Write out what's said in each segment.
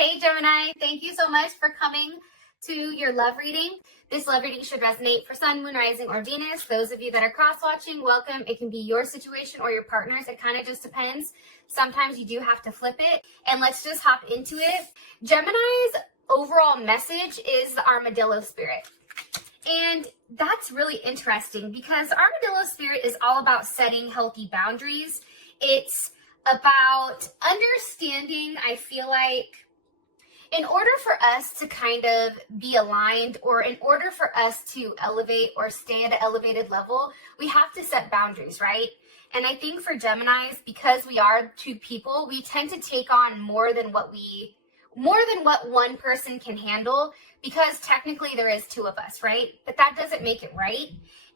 Hey Gemini, thank you so much for coming to your love reading. This love reading should resonate for Sun, Moon, Rising, or Venus. Those of you that are cross-watching, welcome. It can be your situation or your partner's. It kind of just depends. Sometimes you do have to flip it. And let's just hop into it. Gemini's overall message is the armadillo spirit. And that's really interesting because armadillo spirit is all about setting healthy boundaries. It's about understanding, I feel like, in order for us to kind of be aligned, or in order for us to elevate or stay at an elevated level, we have to set boundaries, right? And I think for Geminis, because we are two people, we tend to take on more than what one person can handle, because technically there is two of us, right? But that doesn't make it right.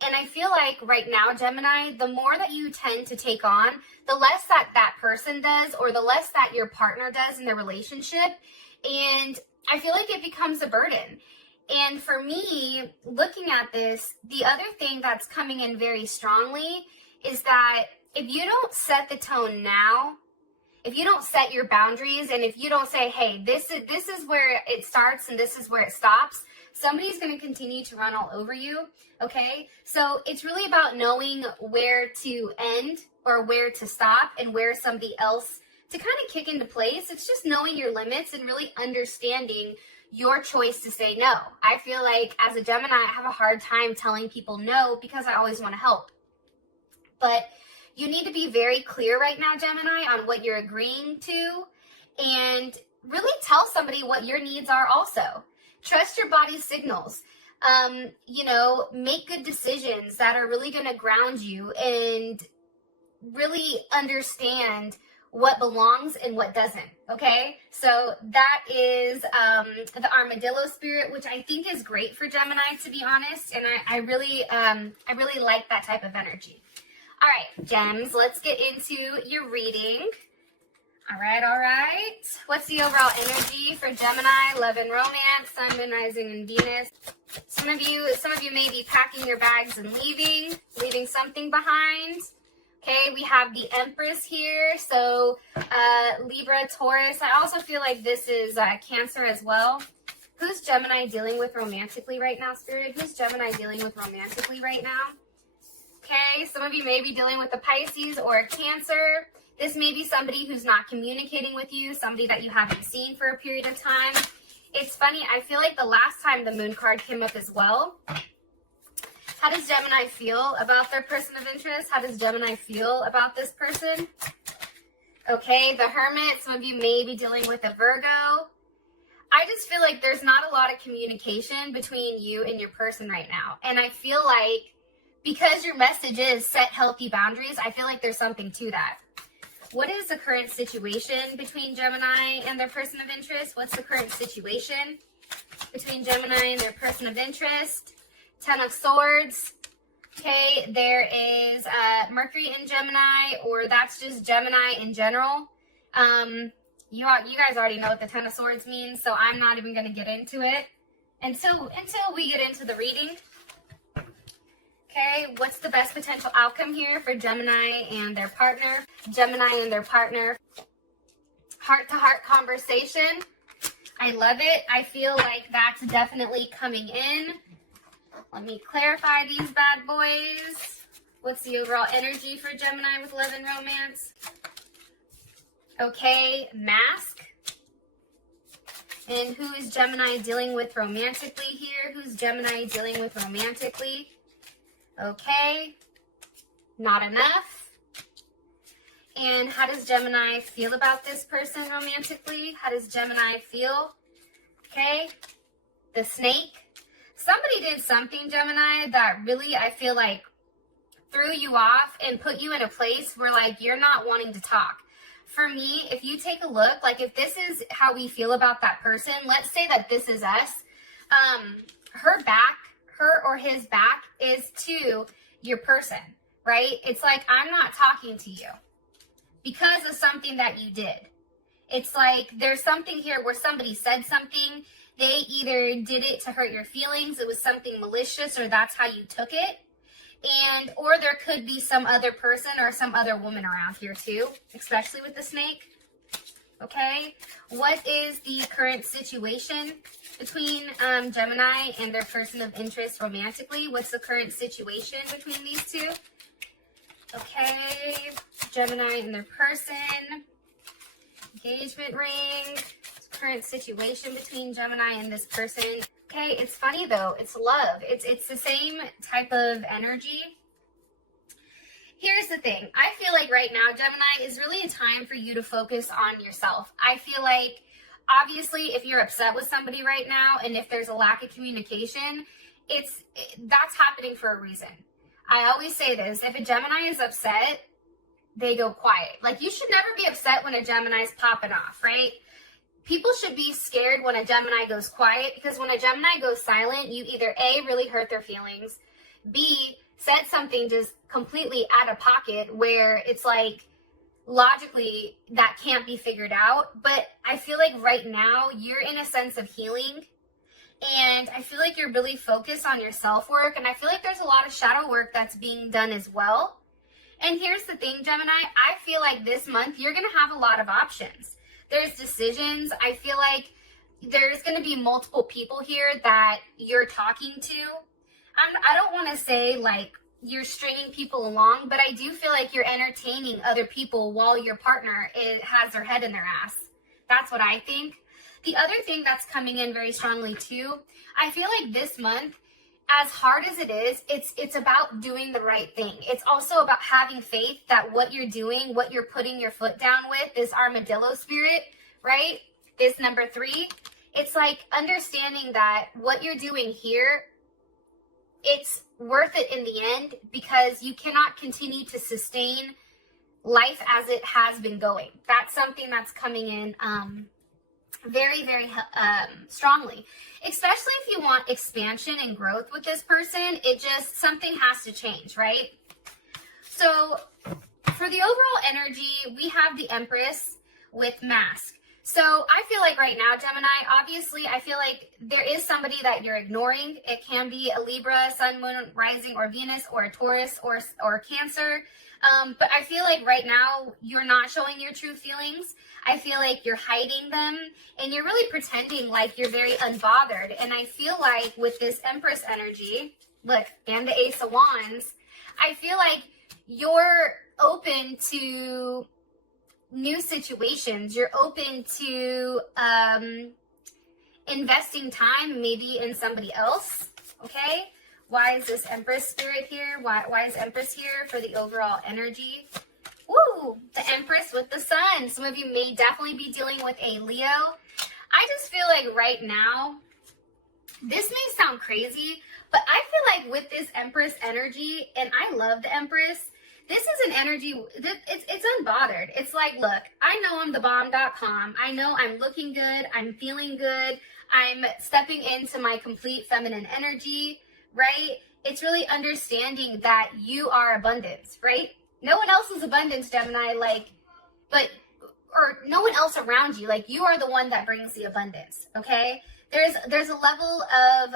And I feel like right now, Gemini, the more that you tend to take on, the less that person does, or the less that your partner does in the relationship. And I feel like it becomes a burden. And for me, looking at this, the other thing that's coming in very strongly is that if you don't set the tone now, if you don't set your boundaries, and if you don't say, hey, this is where it starts and this is where it stops, somebody's going to continue to run all over you, okay? So it's really about knowing where to end or where to stop and where somebody else to kind of kick into place. It's just knowing your limits and really understanding your choice to say no. I feel like as a Gemini, I have a hard time telling people no because I always want to help. But you need to be very clear right now, Gemini, on what you're agreeing to, and really tell somebody what your needs are also. Trust your body's signals. Make good decisions that are really going to ground you and really understand what belongs and what doesn't, okay? So that is the armadillo spirit, which I think is great for Gemini, to be honest, and I really like that type of energy. All right, Gems, let's get into your reading. All right. What's the overall energy for Gemini, love and romance, Sun, Moon, Rising, and Venus? Some of you may be packing your bags and leaving something behind. Okay, we have the Empress here, so Libra, Taurus. I also feel like this is Cancer as well. Who's Gemini dealing with romantically right now, Spirit? Who's Gemini dealing with romantically right now? Okay, some of you may be dealing with a Pisces or a Cancer. This may be somebody who's not communicating with you, somebody that you haven't seen for a period of time. It's funny, I feel like the last time the Moon card came up as well. How does Gemini feel about their person of interest? How does Gemini feel about this person? Okay, the Hermit. Some of you may be dealing with a Virgo. I just feel like there's not a lot of communication between you and your person right now. And I feel like because your message is set healthy boundaries, I feel like there's something to that. What is the current situation between Gemini and their person of interest? What's the current situation between Gemini and their person of interest? Ten of Swords. Okay, there is Mercury in Gemini, or that's just Gemini in general. You guys already know what the Ten of Swords means, so I'm not even going to get into it until we get into the reading. Okay, what's the best potential outcome here for Gemini and their partner? Gemini and their partner. Heart-to-heart conversation. I love it. I feel like that's definitely coming in. Let me clarify these bad boys. What's the overall energy for Gemini with love and romance? Okay, Mask. And who is Gemini dealing with romantically here? Who's Gemini dealing with romantically? Okay, Not Enough. And how does Gemini feel about this person romantically? How does Gemini feel? Okay, the Snake. Somebody did something, Gemini, that really, I feel like, threw you off and put you in a place where, like, you're not wanting to talk. For me, if you take a look, like, if this is how we feel about that person, let's say that this is us, her or his back is to your person, right? It's like, I'm not talking to you because of something that you did. It's like there's something here where somebody said something. They either did it to hurt your feelings, it was something malicious, or that's how you took it. Or there could be some other person or some other woman around here too, especially with the Snake. Okay, what is the current situation between Gemini and their person of interest romantically? What's the current situation between these two? Okay, Gemini and their person, engagement ring, current situation between Gemini and this person. Okay, it's funny though, it's love. It's the same type of energy. Here's the thing. I feel like right now, Gemini, is really a time for you to focus on yourself. I feel like, obviously, if you're upset with somebody right now and if there's a lack of communication, that's happening for a reason. I always say this. If a Gemini is upset, they go quiet. Like, you should never be upset when a Gemini's popping off, right? People should be scared when a Gemini goes quiet, because when a Gemini goes silent, you either A, really hurt their feelings, B, said something just completely out of pocket where it's like logically that can't be figured out. But I feel like right now you're in a sense of healing, and I feel like you're really focused on your self-work, and I feel like there's a lot of shadow work that's being done as well. And here's the thing, Gemini, I feel like this month you're going to have a lot of options. There's decisions. I feel like there's going to be multiple people here that you're talking to. I don't want to say like you're stringing people along, but I do feel like you're entertaining other people while your partner has their head in their ass. That's what I think. The other thing that's coming in very strongly too, I feel like this month, as hard as it is, it's about doing the right thing. It's also about having faith that what you're doing, what you're putting your foot down with, this armadillo spirit, right? This number 3, it's like understanding that what you're doing here, it's worth it in the end, because you cannot continue to sustain life as it has been going. That's something that's coming in very, very strongly, especially if you want expansion and growth with this person. Something has to change, right? So for the overall energy, we have the Empress with Mask. So I feel like right now, Gemini, obviously, I feel like there is somebody that you're ignoring. It can be a Libra, Sun, Moon, Rising, or Venus, or a Taurus, or Cancer. But I feel like right now, you're not showing your true feelings. I feel like you're hiding them, and you're really pretending like you're very unbothered. And I feel like with this Empress energy, look, and the Ace of Wands, I feel like you're open to new situations. You're open to investing time maybe in somebody else. Okay, why is this Empress spirit here? Why is Empress here for the overall energy? Woo, the Empress with the Sun. Some of you may definitely be dealing with a Leo. I just feel like right now, this may sound crazy, but I feel like with this Empress energy, and I love the Empress, this is an energy, it's unbothered. It's like, look, I know I'm thebomb.com. I know I'm looking good. I'm feeling good. I'm stepping into my complete feminine energy, right? It's really understanding that you are abundance, right? No one else is abundance, Gemini, or no one else around you. Like, you are the one that brings the abundance, okay? There's a level of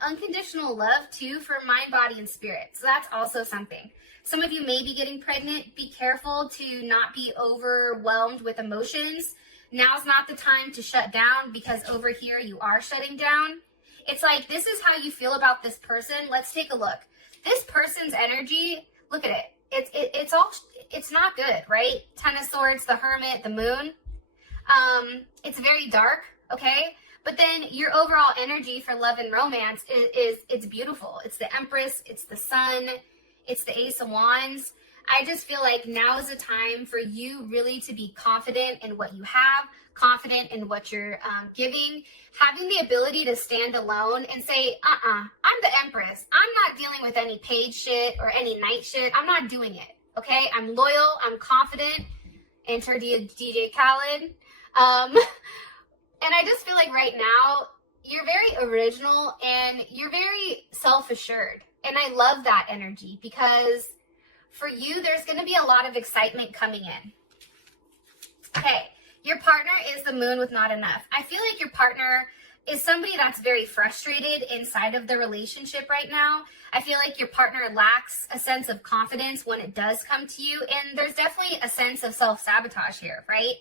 unconditional love, too, for mind, body, and spirit. So that's also something. Some of you may be getting pregnant. Be careful to not be overwhelmed with emotions. Now's not the time to shut down, because over here you are shutting down. It's like, this is how you feel about this person. Let's take a look. This person's energy, look at it. It's not good, right? 10 of Swords, the Hermit, the Moon. It's very dark, okay? But then your overall energy for love and romance it's beautiful. It's the Empress, it's the Sun, it's the Ace of Wands. I just feel like now is a time for you really to be confident in what you have, confident in what you're giving, having the ability to stand alone and say, I'm the Empress. I'm not dealing with any paid shit or any night shit. I'm not doing it, okay? I'm loyal. I'm confident. Enter DJ Khaled. And I just feel like right now, you're very original and you're very self-assured. And I love that energy, because for you, there's going to be a lot of excitement coming in. Okay, your partner is the Moon with not enough. I feel like your partner is somebody that's very frustrated inside of the relationship right now. I feel like your partner lacks a sense of confidence when it does come to you. And there's definitely a sense of self-sabotage here, right?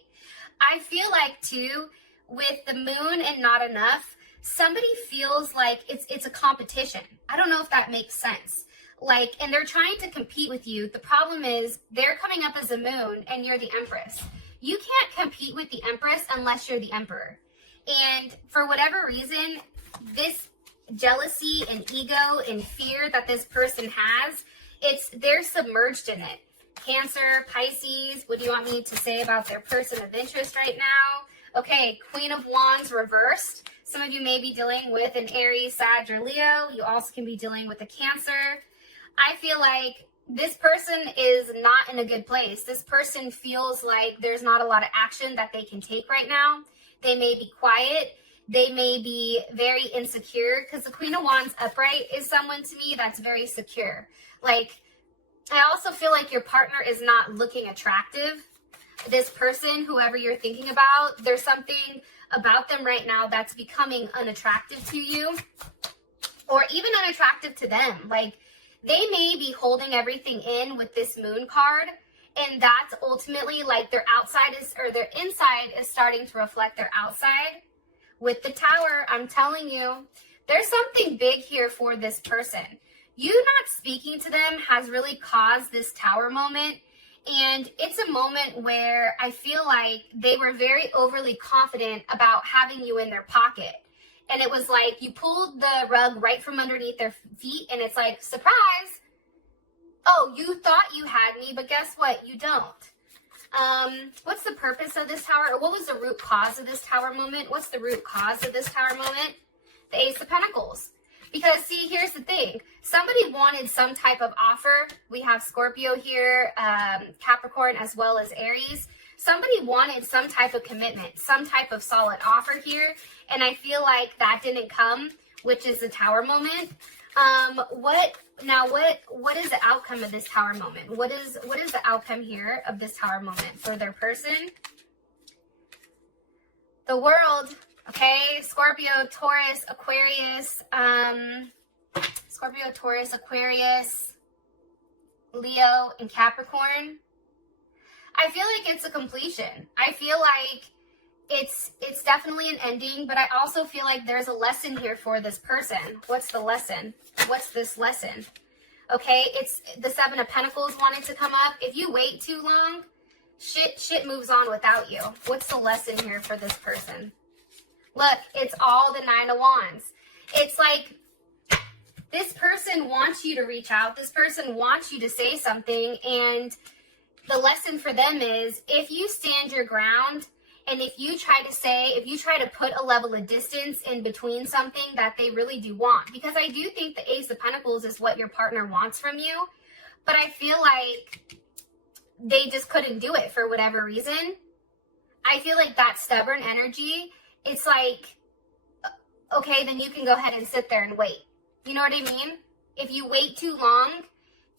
I feel like too, with the moon and not enough, somebody feels like it's a competition. I don't know if that makes sense. Like, and they're trying to compete with you. The problem is they're coming up as a moon and you're the empress. You can't compete with the empress unless you're the emperor. And for whatever reason, this jealousy and ego and fear that this person has, they're submerged in it. Cancer, Pisces, what do you want me to say about their person of interest right now? Okay, Queen of Wands reversed. Some of you may be dealing with an Aries, Sag, or Leo. You also can be dealing with a Cancer. I feel like this person is not in a good place. This person feels like there's not a lot of action that they can take right now. They may be quiet. They may be very insecure, because the Queen of Wands upright is someone to me that's very secure. Like, I also feel like your partner is not looking attractive. This person, whoever you're thinking about, there's something about them right now that's becoming unattractive to you, or even unattractive to them. Like, they may be holding everything in with this moon card, and that's ultimately like their inside is starting to reflect their outside. With the Tower, I'm telling you, there's something big here for this person. You not speaking to them has really caused this Tower moment. And it's a moment where I feel like they were very overly confident about having you in their pocket. And it was like you pulled the rug right from underneath their feet, and it's like, surprise. Oh, you thought you had me, but guess what? You don't. What's the purpose of this Tower? Or what was the root cause of this Tower moment? What's the root cause of this Tower moment? The Ace of Pentacles. Because, see, here's the thing. Somebody wanted some type of offer. We have Scorpio here, Capricorn, as well as Aries. Somebody wanted some type of commitment, some type of solid offer here. And I feel like that didn't come, which is the Tower moment. What is the outcome of this Tower moment? What is the outcome here of this Tower moment for their person? The World. Okay, Scorpio, Taurus, Aquarius, Leo, and Capricorn. I feel like it's a completion. I feel like it's definitely an ending, but I also feel like there's a lesson here for this person. What's the lesson? What's this lesson? Okay, it's the Seven of Pentacles wanted to come up. If you wait too long, shit moves on without you. What's the lesson here for this person? Look, it's all the Nine of Wands. It's like this person wants you to reach out. This person wants you to say something. And the lesson for them is, if you stand your ground and if you try to put a level of distance in between something that they really do want, because I do think the Ace of Pentacles is what your partner wants from you, but I feel like they just couldn't do it for whatever reason. I feel like that stubborn energy, it's like, okay, then you can go ahead and sit there and wait. You know what I mean? If you wait too long,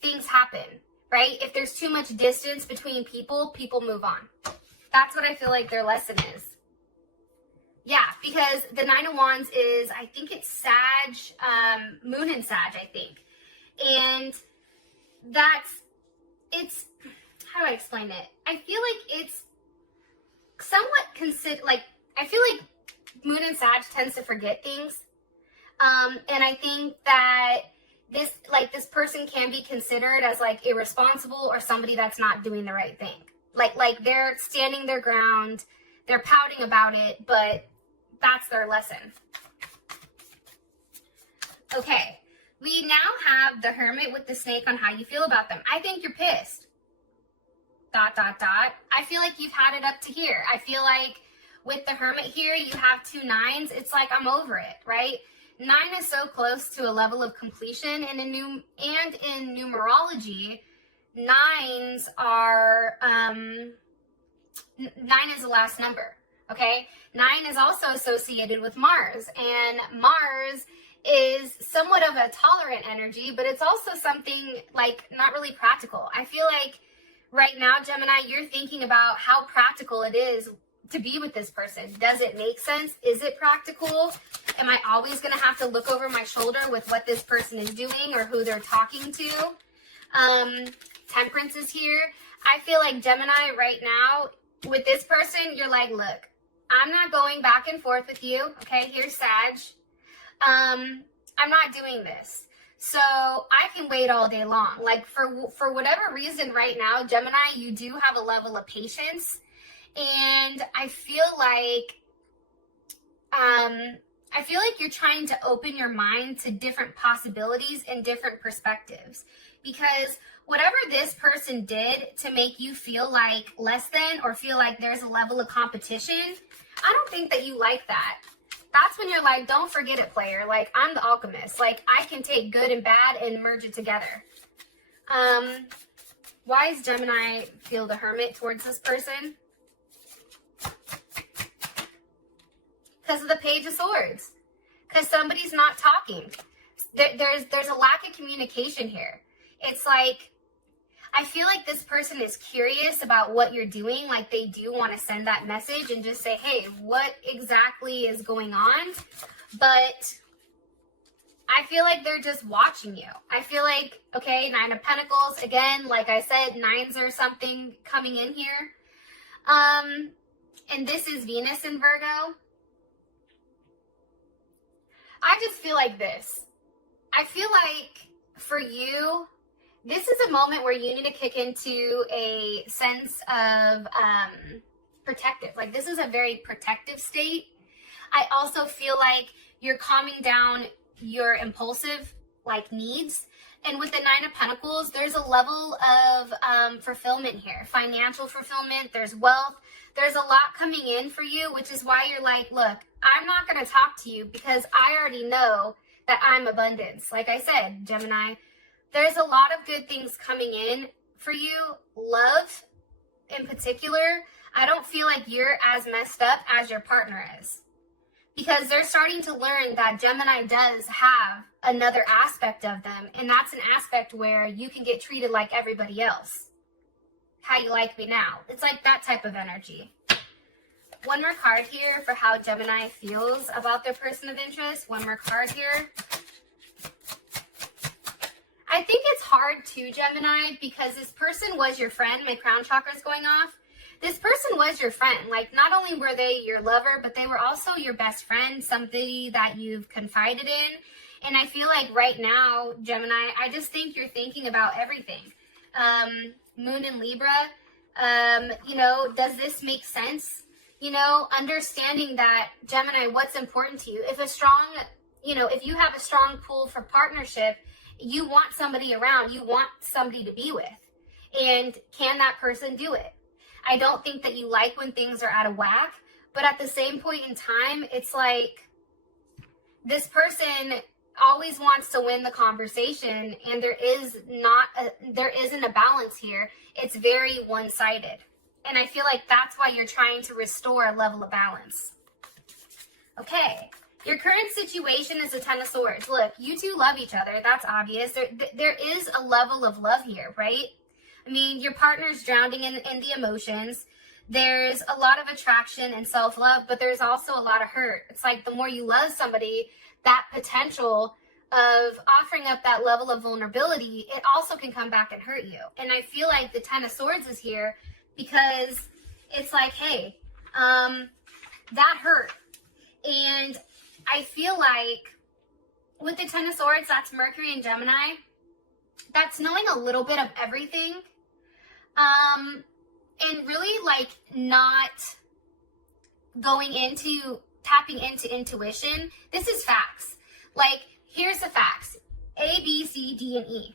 things happen, right? If there's too much distance between people, people move on. That's what I feel like their lesson is. Yeah, because the Nine of Wands is, I think it's Sag, Moon and Sag, I think. And it's, how do I explain it? I feel like it's somewhat I feel like Moon and Sag tends to forget things. And I think that this person can be considered as like irresponsible or somebody that's not doing the right thing. Like they're standing their ground, they're pouting about it, but that's their lesson. Okay, we now have the Hermit with the snake on how you feel about them. I think you're pissed. ... I feel like you've had it up to here. I feel like with the Hermit here, you have 2 9s. It's like, I'm over it, right? 9 is so close to a level of completion, and in numerology, 9s are 9 is the last number. Okay, 9 is also associated with Mars, and Mars is somewhat of a tolerant energy, but it's also something like not really practical. I feel like right now, Gemini, you're thinking about how practical it is to be with this person. Does it make sense? Is it practical? Am I always going to have to look over my shoulder with what this person is doing or who they're talking to? Temperance is here. I feel like Gemini right now, with this person, you're like, look, I'm not going back and forth with you. Okay, here's Sag. I'm not doing this. So I can wait all day long. Like for whatever reason right now, Gemini, you do have a level of patience. And I feel like you're trying to open your mind to different possibilities and different perspectives. Because whatever this person did to make you feel like less than or feel like there's a level of competition, I don't think that you like that. That's when you're like, don't forget it, player. Like, I'm the alchemist. Like, I can take good and bad and merge it together. Why does Gemini feel the hermit towards this person? Because of the Page of Swords. Because somebody's not talking. There's a lack of communication here. It's like, I feel like this person is curious about what you're doing. Like, they do want to send that message and just say, hey, what exactly is going on? But I feel like they're just watching you. I feel like, okay, Nine of Pentacles. Again, like I said, nines or something coming in here. And this is Venus in Virgo. I just feel like this. I feel like for you, this is a moment where you need to kick into a sense of protective. Like, this is a very protective state. I also feel like you're calming down your impulsive, like, needs. And with the Nine of Pentacles, there's a level of fulfillment here. Financial fulfillment, there's wealth. There's a lot coming in for you, which is why you're like, look, I'm not going to talk to you because I already know that I'm abundance. Like I said, Gemini, there's a lot of good things coming in for you. Love, in particular, I don't feel like you're as messed up as your partner is. Because they're starting to learn that Gemini does have another aspect of them. And that's an aspect where you can get treated like everybody else. How you like me now. It's like that type of energy. One more card here for how Gemini feels about their person of interest. One more card here. I think it's hard too, Gemini, because this person was your friend. My crown chakra is going off. This person was your friend. Like, not only were they your lover, but they were also your best friend, somebody that you've confided in. And I feel like right now, Gemini, I just think you're thinking about everything. Moon in Libra, you know, does this make sense? You know, understanding that, Gemini, what's important to you? If a strong, you know, if you have a strong pull for partnership, you want somebody around, you want somebody to be with. And can that person do it? I don't think that you like when things are out of whack, but at the same point in time, it's like this person always wants to win the conversation, and there isn't a balance here. It's very one-sided. And I feel like that's why you're trying to restore a level of balance. Okay. Your current situation is a Ten of Swords. Look, you two love each other. That's obvious. There is a level of love here, right? I mean, your partner's drowning in the emotions. There's a lot of attraction and self-love, but there's also a lot of hurt. It's like the more you love somebody, that potential of offering up that level of vulnerability, it also can come back and hurt you. And I feel like the Ten of Swords is here because it's like, hey, that hurt. And I feel like with the Ten of Swords, that's Mercury and Gemini. That's knowing a little bit of everything. And really like not going into tapping into intuition. This is facts. Like, here's the facts. A, B, C, D, and E.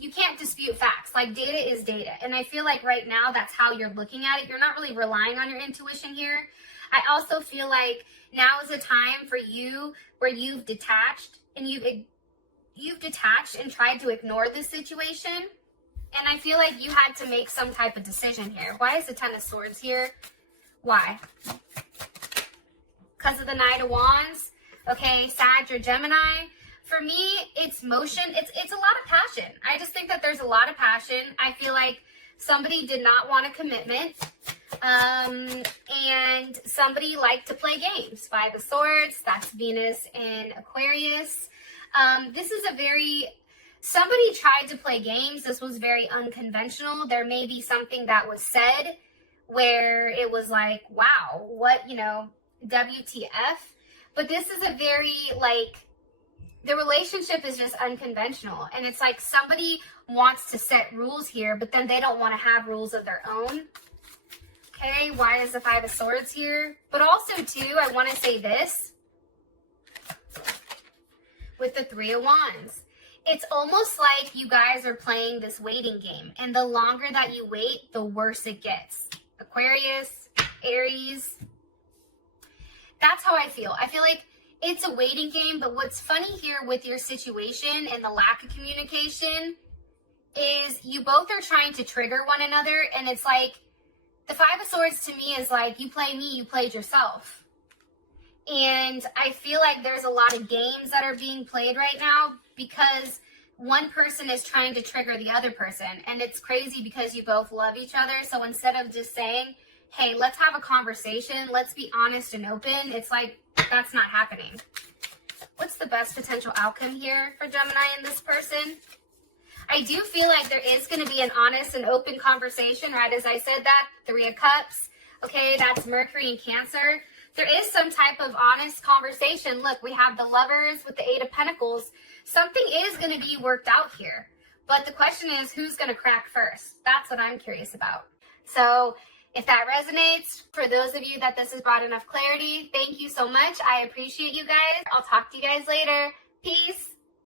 You can't dispute facts. Like, data is data. And I feel like right now that's how you're looking at it. You're not really relying on your intuition here. I also feel like now is a time for you where you've detached and you've detached and tried to ignore this situation. And I feel like you had to make some type of decision here. Why is the Ten of Swords here? Why? Because of the Knight of Wands. Okay, Sag or Gemini. For me, it's motion. It's a lot of passion. I just think that there's a lot of passion. I feel like somebody did not want a commitment. And somebody liked to play games. Five of Swords, that's Venus in Aquarius. This is somebody tried to play games. This was very unconventional. There may be something that was said where it was like, wow, what, you know, WTF? But this is a very, like, the relationship is just unconventional. And it's like somebody wants to set rules here, but then they don't want to have rules of their own. Okay, why is the Five of Swords here? But also, too, I want to say this with the Three of Wands. It's almost like you guys are playing this waiting game. And the longer that you wait, the worse it gets. Aquarius, Aries. That's how I feel. I feel like it's a waiting game, but what's funny here with your situation and the lack of communication is you both are trying to trigger one another, and it's like the Five of Swords to me is like, you play me, you played yourself. And I feel like there's a lot of games that are being played right now because one person is trying to trigger the other person. And it's crazy because you both love each other. So instead of just saying, hey, let's have a conversation, let's be honest and open, it's like, that's not happening. What's the best potential outcome here for Gemini and this person? I do feel like there is going to be an honest and open conversation, right? As I said that, Three of Cups, okay, that's Mercury and Cancer. There is some type of honest conversation. Look, we have the Lovers with the Eight of Pentacles. Something is going to be worked out here. But the question is, who's going to crack first? That's what I'm curious about. So if that resonates, for those of you that this has brought enough clarity, thank you so much. I appreciate you guys. I'll talk to you guys later. Peace.